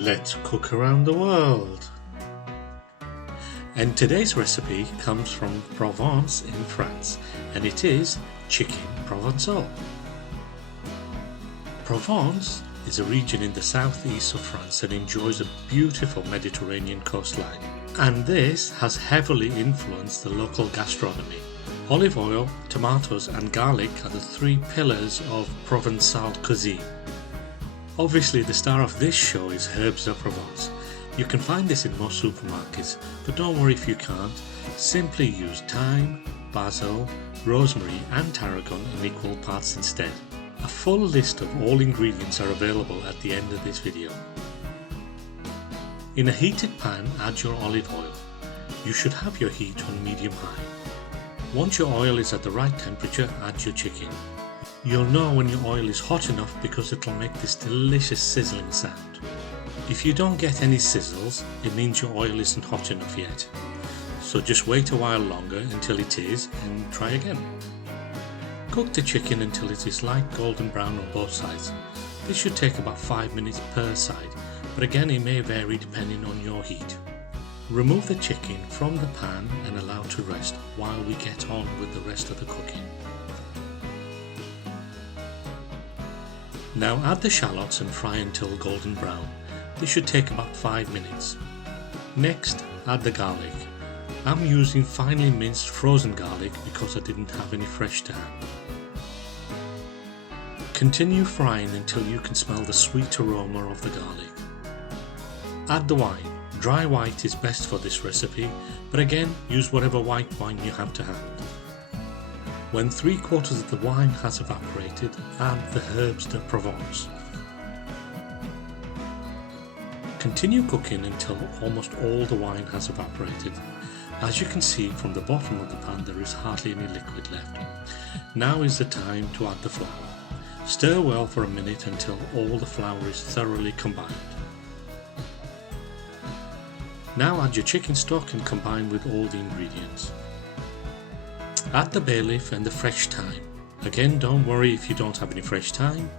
Let's cook around the world. And today's recipe comes from Provence in France, and it is Chicken Provencal. Provence is a region in the southeast of France and enjoys a beautiful Mediterranean coastline, and this has heavily influenced the local gastronomy. Olive oil, tomatoes and garlic are the three pillars of Provençal cuisine. Obviously the star of this show is herbs de Provence. You can find this in most supermarkets, but don't worry if you can't. Simply use thyme, basil, rosemary and tarragon in equal parts instead. A full list of all ingredients are available at the end of this video. In a heated pan, add your olive oil. You should have your heat on medium-high. Once your oil is at the right temperature, add your chicken. You'll know when your oil is hot enough because it'll make this delicious sizzling sound. If you don't get any sizzles, it means your oil isn't hot enough yet. So just wait a while longer until it is and try again. Cook the chicken until it is light golden brown on both sides. This should take about 5 minutes per side, but again it may vary depending on your heat. Remove the chicken from the pan and allow to rest while we get on with the rest of the cooking. Now add the shallots and fry until golden brown. This should take about 5 minutes. Next, add the garlic. I'm using finely minced frozen garlic because I didn't have any fresh to hand. Continue frying until you can smell the sweet aroma of the garlic. Add the wine. Dry white is best for this recipe, but again use whatever white wine you have to hand. When 3/4 of the wine has evaporated, add the herbs de Provence. Continue cooking until almost all the wine has evaporated. As you can see from the bottom of the pan, there is hardly any liquid left. Now is the time to add the flour. Stir well for a minute until all the flour is thoroughly combined. Now add your chicken stock and combine with all the ingredients. Add the bay leaf and the fresh thyme. Again, don't worry if you don't have any fresh thyme,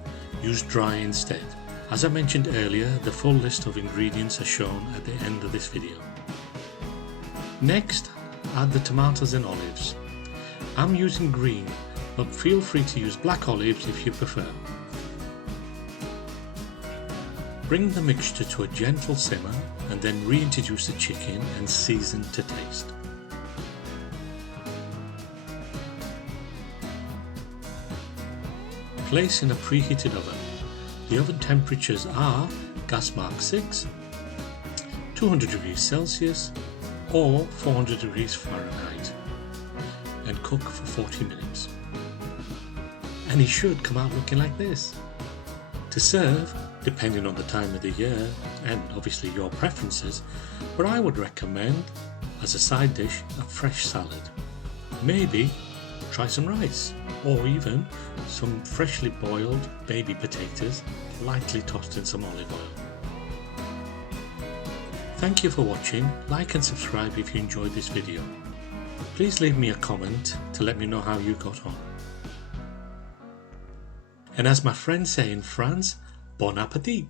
use dry instead. As I mentioned earlier, the full list of ingredients are shown at the end of this video. Next, add the tomatoes and olives. I'm using green, but feel free to use black olives if you prefer. Bring the mixture to a gentle simmer and then reintroduce the chicken and season to taste. Place in a preheated oven. The oven temperatures are gas mark 6, 200 degrees Celsius or 400 degrees Fahrenheit, and cook for 40 minutes. And it should come out looking like this. To serve, depending on the time of the year and obviously your preferences, but I would recommend as a side dish a fresh salad. Maybe try some rice or even some freshly boiled baby potatoes lightly tossed in some olive oil. Thank you for watching. Like and subscribe if you enjoyed this video. Please leave me a comment to let me know how you got on. And as my friends say in France, bon appétit!